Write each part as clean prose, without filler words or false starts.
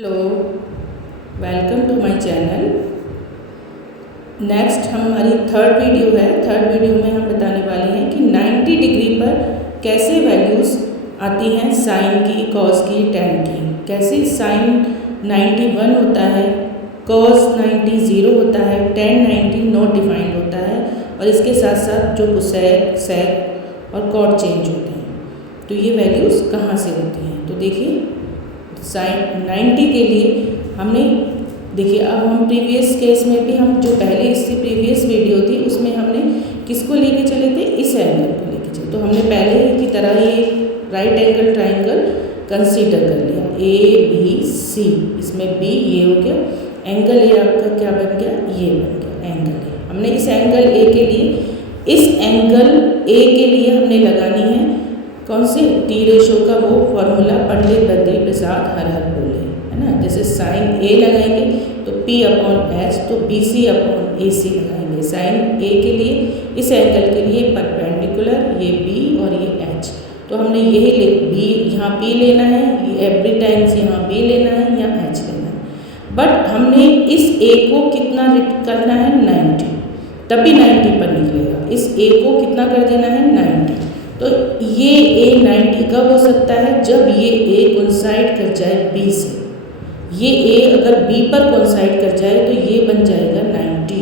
Hello, welcome to my channel. Next हमारी third video है। Third video में हम बताने वाले हैं कि 90 डिग्री पर कैसे वैल्यूज़ आती हैं साइन की, कॉस की, टेन की। कैसे साइन 91 होता है, कॉस 90 0 होता है, टेन 90 नॉट डिफाइंड होता है, और इसके साथ साथ जो कोसेक, सेक और कॉट चेंज होते हैं, तो ये वैल्यूज़ कहाँ से होती हैं। तो देखिए साइन 90 के लिए हमने देखिए, अब हम प्रीवियस केस में भी हम जो पहले इससे प्रीवियस वीडियो थी उसमें हमने किसको लेके चले थे, इस एंगल को लेके चले। तो हमने पहले की तरह ये राइट एंगल ट्राइंगल कंसीडर कर लिया, ए बी सी, इसमें बी ये हो गया, एंगल ए आपका क्या बन गया, ये बन गया एंगल ए। हमने इस एंगल ए के लिए, इस एंगल ए के लिए हमने लगानी है कौन से, टी रेशो का वो फॉर्मूला पंडित बद्री प्रसाद हर बोले, है ना। जैसे साइन ए लगाएंगे तो पी अपॉन एच, तो बी सी अपॉन ए सी लगाएंगे साइन ए के लिए, इस एंगल के लिए परपेंडिकुलर, ये बी और ये एच। तो हमने यही बी यहाँ पी लेना है, ये एवरी टाइम्स यहाँ बी लेना है, यहाँ एच लेना है। बट हमने इस ए को कितना करना है, 90, तभी 90 पर निकलेगा। इस ए को कितना कर देना है, 90। तो ये ए 90 कब हो सकता है, जब ये ए कोइंसाइड कर जाए बी से। ये ए अगर बी पर कोइंसाइड कर जाए तो ये बन जाएगा 90,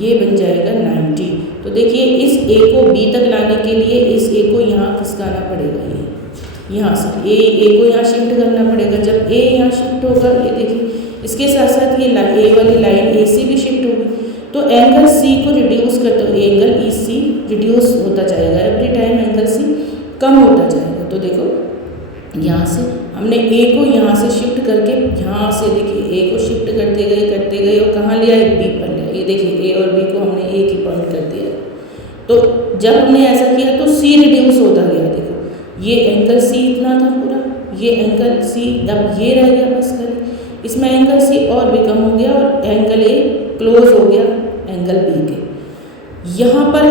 ये बन जाएगा 90। तो देखिए इस ए को बी तक लाने के लिए इस ए को यहाँ खिसकाना पड़ेगा, ये यहाँ से ए को यहाँ शिफ्ट करना पड़ेगा। जब ए यहाँ शिफ्ट होगा, ये देखिए इसके साथ साथ ये ए वाली लाइन ए सी भी शिफ्ट होगी, तो एंगल सी को रिड्यूस करते हो, एंगल ई सी रिड्यूस होता जाएगा, एवरी टाइम एंगल सी कम होता जाएगा। तो देखो यहाँ से हमने ए को यहाँ से शिफ्ट करके, यहाँ से देखिए ए को शिफ्ट करते गए और कहाँ लिया है, बी पर लिया। ये देखिए ए और बी को हमने एक ही पॉइंट कर दिया। तो जब हमने ऐसा किया तो सी रिड्यूस होता गया। देखो ये एंगल सी इतना था पूरा, ये एंगल सी अब ये रह गया बस कर, इसमें एंगल सी और भी कम हो गया और एंगल ए क्लोज हो गया एंगल बी के। यहाँ पर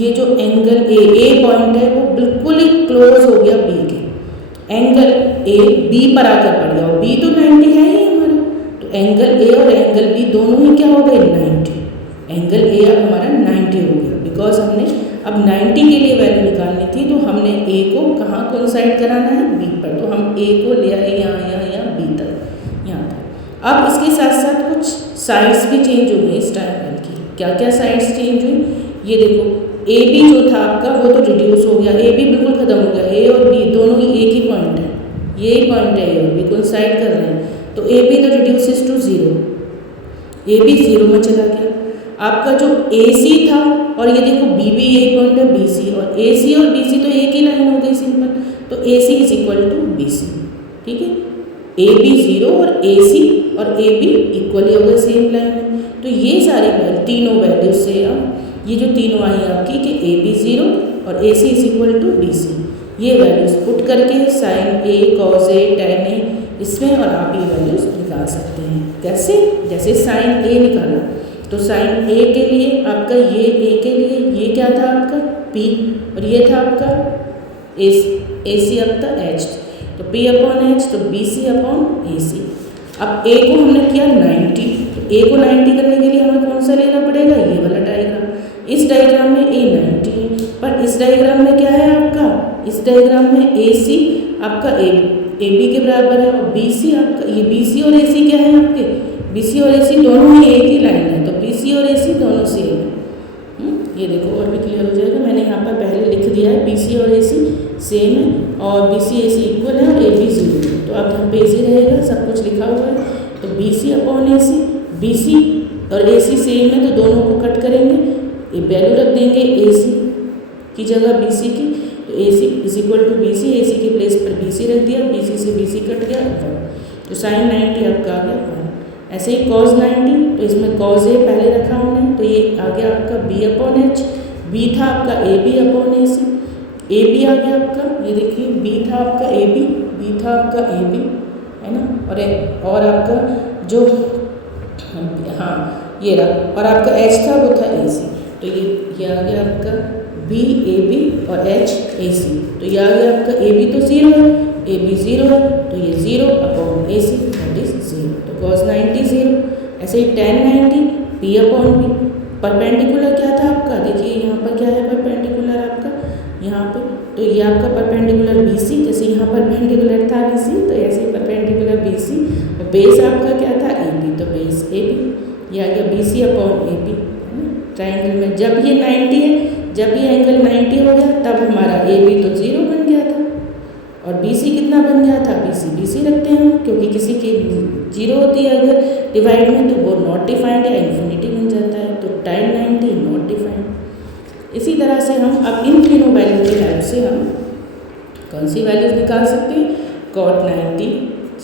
ये जो एंगल ए पॉइंट है वो बिल्कुल ही क्लोज हो गया बी के। एंगल ए बी पर आकर पड़ गया और बी तो 90 है ही हमारा, तो एंगल ए और एंगल बी दोनों ही क्या हो गए, 90। एंगल ए अब हमारा 90 हो गया, बिकॉज हमने अब 90 के लिए वैल्यू निकालनी थी, तो हमने ए को कहाँ कोइंसाइड कराना है, बी पर। तो हम ए को ले आए यहाँ बी तक, यहाँ तक। अब इसके साथ साथ कुछ साइड्स भी चेंज हो गई इस ट्रायंगल की। क्या क्या साइड्स चेंज हुई, ये देखो ए बी जो था आपका वो तो रिड्यूस हो गया, ए बी बिल्कुल खत्म हो गया। ए और बी दोनों ही एक ही पॉइंट है, ये ही पॉइंट है, ए और बी कोइंसाइड कर रहे हैं, तो ए बी तो रिड्यूसेस टू 0, ए बी 0 में चला गया। आपका जो ए सी था, और ये देखो बी भी एक पॉइंट है, बी सी, और ए सी और बी सी तो एक ही लाइन हो गई सिंपल, तो A C is equal to B C. ठीक है, ए बी 0 और ए सी और ए बी इक्वली हो गए, सेम लाइन है। तो ये सारी तीनों वैल्यूज से अब ये जो तीनों आई आपकी कि ए बी 0 और A C is equal to B C, ये वैल्यूज पुट करके sine A, cos A, tan A इसमें, और आप ये वैल्यूज निकाल सकते हैं। कैसे, जैसे साइन ए निकाला तो साइन ए के लिए आपका ये ए के लिए ये क्या था आपका पी, और ये था आपका ए सी आपका एच, तो पी अपॉन एच, तो बी सी अपॉन ए सी। अब ए को हमने किया 90, तो ए को 90 करने के लिए हमें कौन सा लेना पड़ेगा, ये वाला डायग्राम। इस डायग्राम में ए 90 है, पर इस डायग्राम में क्या है आपका, इस डायग्राम में ए सी आपका ए बी के बराबर है, और बी सी आपका, ये बी सी और ए सी क्या है आपके, बी सी और ए सी दोनों ही एक ही लाइन है, तो बी सी और ए सी दोनों सेम है। ये देखो और भी क्लियर हो जाएगा, मैंने यहाँ पर पहले लिख दिया है बी सी और ए सी सेम है, और B C A C equal है, और ए बी 0 है, तो अब यहाँ पे इजी रहेगा, सब कुछ लिखा हुआ है। तो B C upon A C, B C और ए सी सेम है, तो दोनों को कट करेंगे, ये वैल्यू रख देंगे ए सी की जगह बी सी की, तो A C is equal to B C, A C के प्लेस पर बी सी रख दिया, बी सी से बी सी कट गया 1, तो साइन 90 आपका आ गया 1। ऐसे ही कॉस 90, तो इसमें कॉस ए पहले रखा हमने, तो ये आ गया आपका बी अपॉन एच, बी था आपका A B upon A C, A B आ गया आपका, ये देखिए बी था आपका ए बी, बी था आपका ए बी, है ना, और आपका जो हाँ ये रहा, और आपका एच था वो था ए सी, तो ये आ गया आपका बी ए बी और एच ए सी, तो ये आ गया आपका ए बी तो 0 है, ए बी 0 है तो ये 0 upon A see that is 0, तो cos 90 0। ऐसे ही tan 90 p upon b। Perpendicular क्या था आपका, देखिए यहाँ पर क्या है परपेंडिकुलर आपका, यहाँ पे तो ये आपका परपेंडिकुलर BC, जैसे यहाँ परपेंडिकुलर था BC तो ऐसे ही परपेंडिकुलर BC, और बेस आपका क्या था AB, तो बेस AB, ये आ गया BC अपॉन AB है ना। ट्राइंगल में जब ये 90 है, जब ये एंगल 90 हो गया तब हमारा AB तो 0 बन गया था, और BC कितना बन गया था, BC रखते हैं हम, क्योंकि किसी की 0 होती है अगर डिवाइड में तो वो नॉट डिफाइंड या इन्फिनिटी बन जाता है, तो tan 90 नॉट डिफाइंड। इसी तरह से हम अब इन तीनों वैल्यू की हेल्प से हम कौन सी वैल्यूज निकाल सकते हैं, cot 90,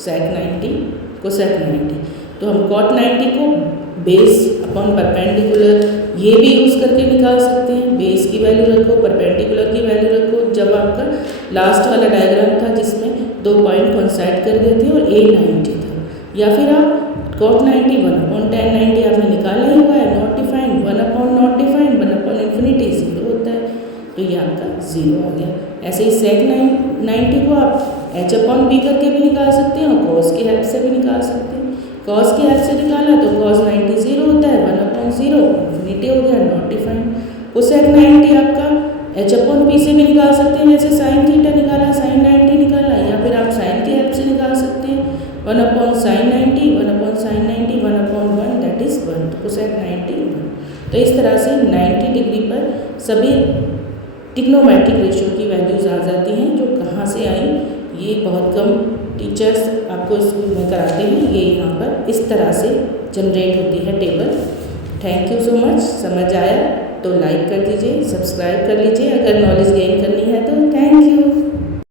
sec 90, cosec 90। तो हम cot 90 को बेस अपॉन परपेंडिकुलर ये भी यूज़ करके निकाल सकते हैं, बेस की वैल्यू रखो, परपेंडिकुलर की वैल्यू रखो, जब आपका लास्ट वाला डायग्राम था जिसमें 2 पॉइंट कोइंसाइड कर गए थे और a 90 था, या फिर आप cot 90 1 अपॉन tan 90 आपने निकाला ही हुआ है, not defined, 1 upon not defined, 1 upon infinity 0 होता है, तो ये आपका 0 आ गया। ऐसे ही sec 90 को आप h अपॉन b करके भी निकाल सकते हैं और cos की हेल्प से भी निकाल सकते हैं। cos की हेल्प से निकाला तो cos 90 0 होता है, 1 अपॉन 0 इन्फिनिटी हो गया, नॉट डिफाइंड। cosec 90 आपका h अपॉन b से भी निकाल सकते हैं, जैसे sin थीटा निकाला, sin 90 निकाला, या फिर आप sin की हेल्प से निकाल सकते हैं, 1 upon sin 90, 1 upon sin 90, 1 upon 1 that is 1, तो cosec 90 1। तो इस तरह से 90 डिग्री पर सभी ट्रिग्नोमेट्रिक रेशियो की वैल्यूज आ जाती हैं, जो कहाँ से आई ये बहुत कम टीचर्स आपको स्कूल में कराते हैं, ये यहाँ पर इस तरह से जनरेट होती है table. Thank you so much, समझ आया तो लाइक कर दीजिए, सब्सक्राइब कर लीजिए, अगर नॉलेज गेन करनी है तो थैंक यू।